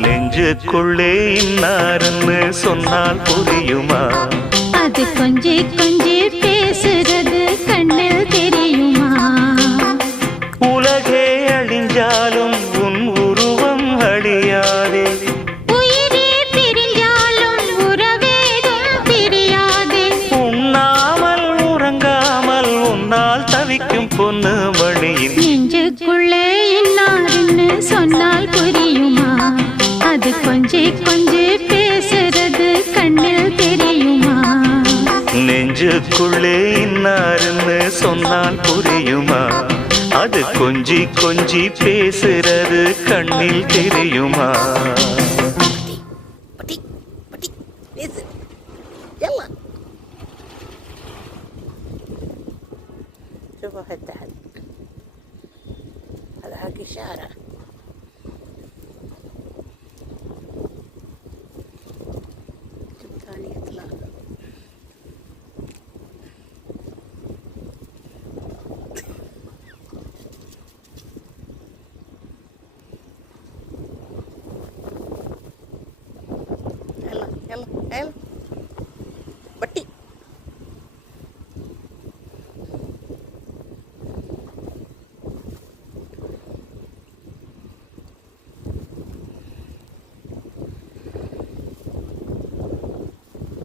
நெஞ்சுக்குள்ளே இன்னாருன்னு சொன்னால் புரியுமா? அது கொஞ்சி கொஞ்சி பேசுறது கண்ணில் தெரியுமா? உலகே அழிஞ்சாலும் உன் உருவம் அழியாதே, உயிரே பிரிஞ்சாலும் உறவேதும் பிரியாதே. உண்ணாமல் உறங்காமல் உன்னால் தவிக்கும் பொண்ணு மணியின் நெஞ்சுக்குள்ளே இன்னாருன்னு சொன்னால் புரியுமா? அது கொஞ்சி கொஞ்சி பேசுறது கண்ணில் தெரியுமா? நெஞ்சுக்குள்ளே இன்னாருன்னு சொன்னால் புரியுமா? அது கொஞ்சி கொஞ்சி பேசுறது கண்ணில் தெரியுமா? شوفوا هالتحت هذا حق الشارع. شوف ثاني يطلع يلا يلا يلا